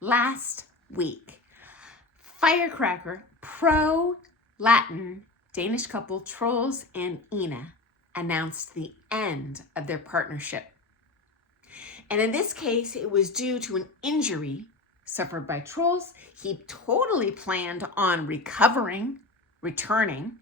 last week, Firecracker, pro-Latin Danish couple Troels and Ina announced the end of their partnership. And in this case, it was due to an injury suffered by Troels. He totally planned on recovering, returning,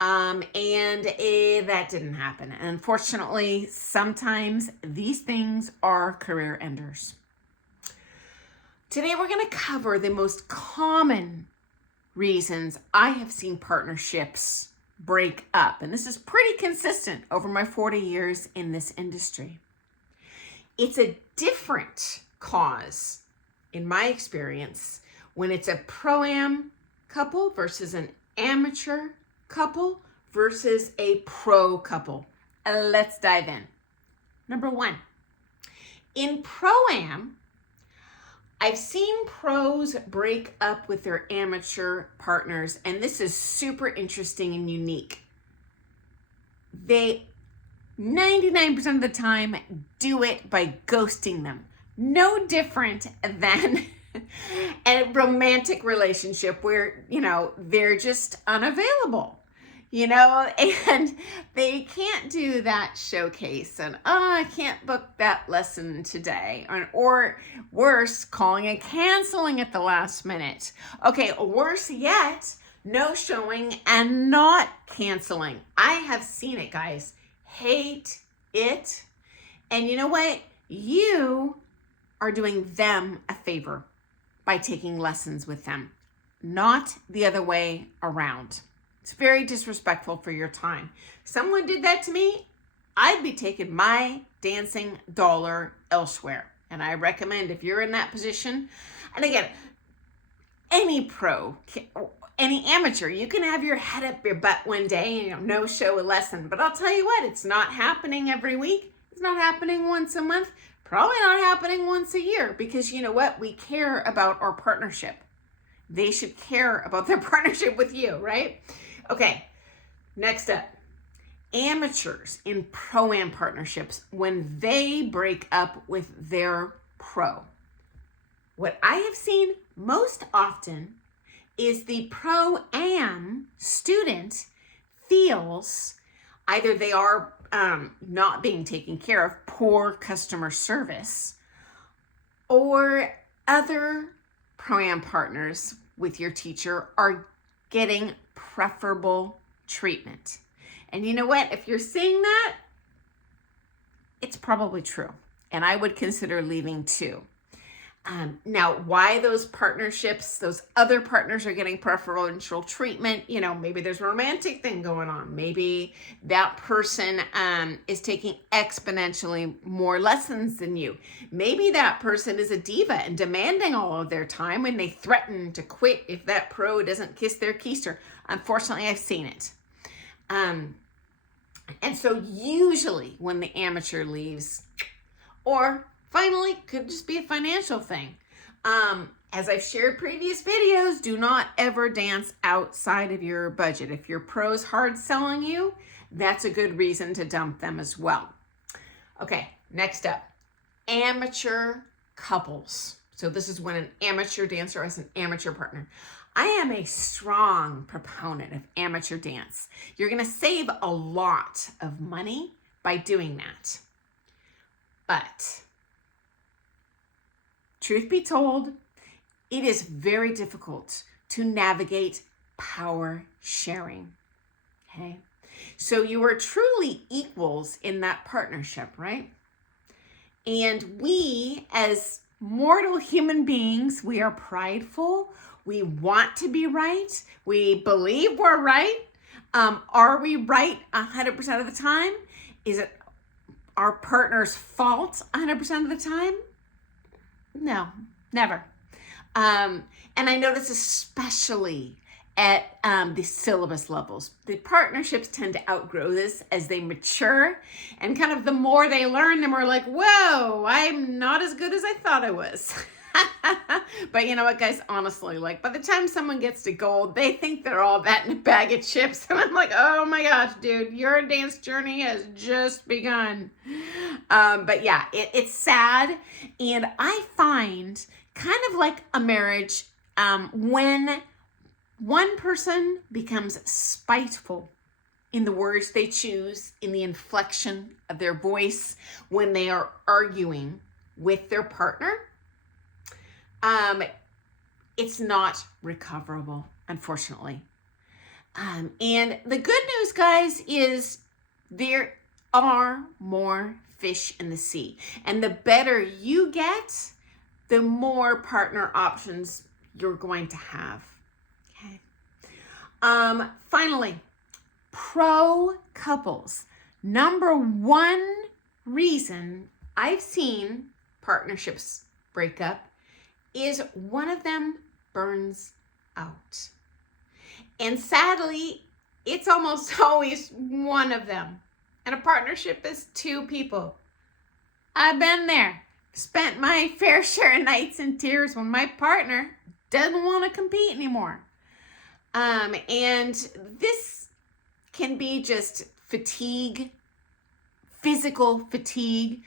and that didn't happen. And unfortunately, sometimes these things are career enders. Today, we're going to cover the most common reasons I have seen partnerships break up. And this is pretty consistent over my 40 years in this industry. It's a different cause, in my experience, when it's a pro-am couple versus an amateur couple versus a pro couple. Let's dive in. Number one, in pro-am, I've seen pros break up with their amateur partners, and this is super interesting and unique. They 99% of the time do it by ghosting them. No different than a romantic relationship where, they're just unavailable, and they can't do that showcase and, I can't book that lesson today. Or worse, calling and canceling at the last minute. Okay, worse yet, no showing and not canceling. I have seen it, guys. Hate it. And you know what? You are doing them a favor by taking lessons with them, not the other way around. It's very disrespectful for your time. Someone did that to me, I'd be taking my dancing dollar elsewhere. And I recommend, if you're in that position, and again, any pro, any amateur, you can have your head up your butt one day and no show a lesson. But I'll tell you what, it's not happening every week. It's not happening once a month. Probably not happening once a year, because you know what? We care about our partnership. They should care about their partnership with you, right? Okay, next up. Amateurs in pro-am partnerships, when they break up with their pro. What I have seen most often is the pro-am student feels either they are not being taken care of, poor customer service, or other pro-am partners with your teacher are getting preferable treatment. And you know what? If you're seeing that, it's probably true. And I would consider leaving too. Now, why those partnerships, those other partners are getting preferential treatment, maybe there's a romantic thing going on. Maybe that person is taking exponentially more lessons than you. Maybe that person is a diva and demanding all of their time, and they threaten to quit if that pro doesn't kiss their keister. Unfortunately, I've seen it. And so usually when the amateur leaves, or finally, could just be a financial thing. As I've shared previous videos, do not ever dance outside of your budget. If your pro's hard selling you, that's a good reason to dump them as well. Okay, next up, amateur couples. So this is when an amateur dancer has an amateur partner. I am a strong proponent of amateur dance. You're gonna save a lot of money by doing that. But truth be told, it is very difficult to navigate power sharing, okay? So you are truly equals in that partnership, right? And we, as mortal human beings, we are prideful. We want to be right. We believe we're right. Are we right 100% of the time? Is it our partner's fault 100% of the time? No, never. And I notice especially at the syllabus levels. The partnerships tend to outgrow this as they mature, and kind of the more they learn, the more like, whoa, I'm not as good as I thought I was. But you know what, guys, honestly, like by the time someone gets to gold, they think they're all that in a bag of chips. And I'm like, oh my gosh, dude, your dance journey has just begun. But yeah, it's sad. And I find kind of like a marriage, when one person becomes spiteful in the words they choose, in the inflection of their voice when they are arguing with their partner, it's not recoverable, unfortunately. And the good news, guys, is there are more fish in the sea. And the better you get, the more partner options you're going to have. Okay. Finally, pro couples. Number one reason I've seen partnerships break up is one of them burns out. And sadly, it's almost always one of them. And a partnership is two people. I've been there. Spent my fair share of nights in tears when my partner doesn't want to compete anymore. And this can be just fatigue, physical fatigue.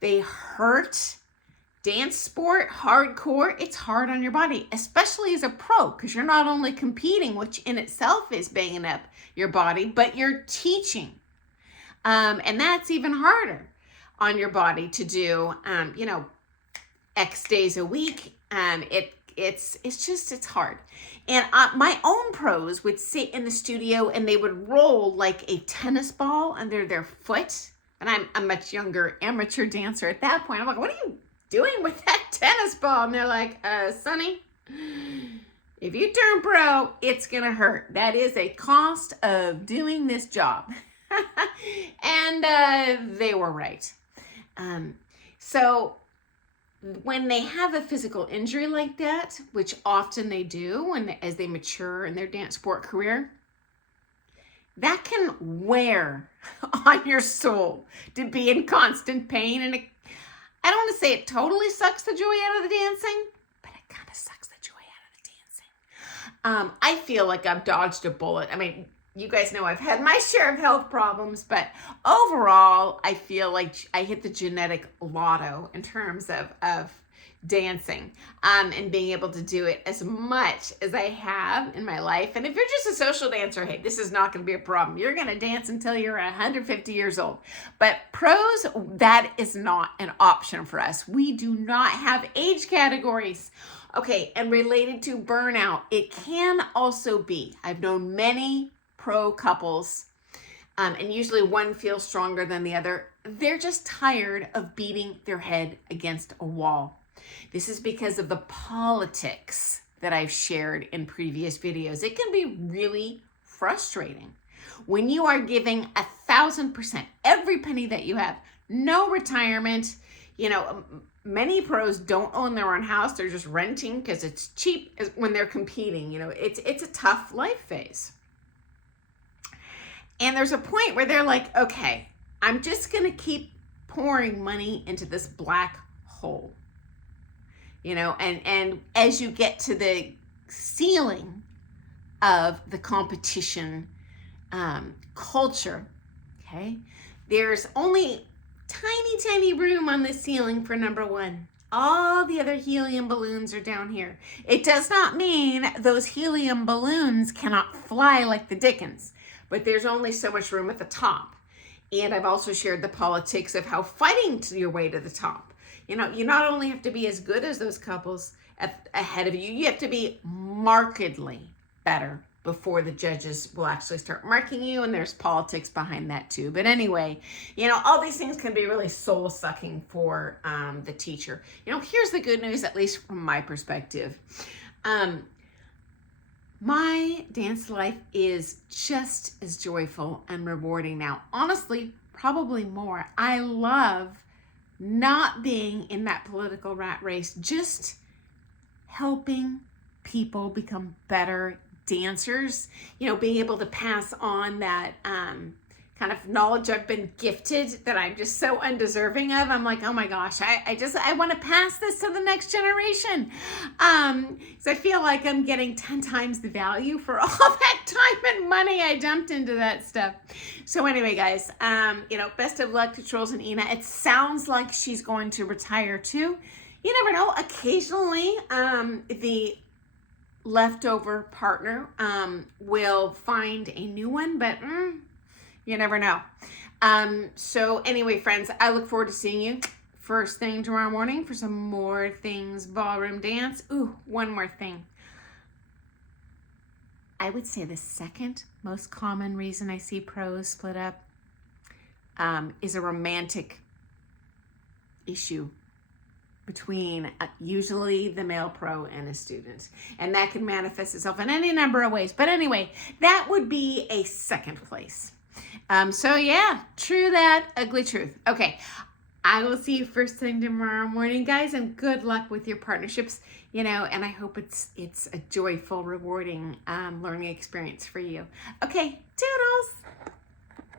They hurt. Dance sport, hardcore, it's hard on your body, especially as a pro, because you're not only competing, which in itself is banging up your body, but you're teaching. And that's even harder on your body to do, X days a week. It's hard. And my own pros would sit in the studio and they would roll like a tennis ball under their foot. And I'm a much younger amateur dancer at that point. I'm like, what are you doing with that tennis ball? And they're like, Sonny, if you turn pro, it's gonna hurt. That is a cost of doing this job. And they were right. So when they have a physical injury like that, which often they do as they mature in their dance sport career, that can wear on your soul to be in constant pain. And I don't want to say it totally sucks the joy out of the dancing, but it kind of sucks the joy out of the dancing. I feel like I've dodged a bullet. I mean, you guys know I've had my share of health problems, but overall, I feel like I hit the genetic lotto in terms of dancing, and being able to do it as much as I have in my life. And if you're just a social dancer, hey, this is not going to be a problem. You're going to dance until you're 150 years old. But pros, that is not an option for us. We do not have age categories. Okay, and related to burnout, it can also be, I've known many pro couples, and usually one feels stronger than the other. They're just tired of beating their head against a wall. This is because of the politics that I've shared in previous videos. It can be really frustrating when you are giving 1,000%, every penny that you have, no retirement. Many pros don't own their own house. They're just renting because it's cheap when they're competing. It's a tough life phase. And there's a point where they're like, okay, I'm just going to keep pouring money into this black hole. And as you get to the ceiling of the competition culture, okay, there's only tiny room on the ceiling for number one. All the other helium balloons are down here. It does not mean those helium balloons cannot fly like the Dickens, but there's only so much room at the top. And I've also shared the politics of how fighting to your way to the top. You not only have to be as good as those couples ahead of you, you have to be markedly better before the judges will actually start marking you, and there's politics behind that too. But anyway, all these things can be really soul-sucking for the teacher. Here's the good news, at least from my perspective. My dance life is just as joyful and rewarding now. Honestly, probably more. I love not being in that political rat race, just helping people become better dancers, you know, being able to pass on that kind of knowledge I've been gifted that I'm just so undeserving of. I'm like, oh my gosh, I want to pass this to the next generation. So I feel like I'm getting 10 times the value for all that time and money I dumped into that stuff. So anyway, guys, you know, best of luck to Trolls and Ina. It sounds like she's going to retire too. You never know. Occasionally, the leftover partner will find a new one, but you never know. So anyway, friends, I look forward to seeing you first thing tomorrow morning for some more things ballroom dance. Ooh, one more thing. I would say the second most common reason I see pros split up is a romantic issue between usually the male pro and a student. And that can manifest itself in any number of ways. But anyway, that would be a second place. So yeah, true that, ugly truth. Okay, I will see you first thing tomorrow morning, guys, and good luck with your partnerships, you know, and I hope it's a joyful, rewarding learning experience for you. Okay, toodles.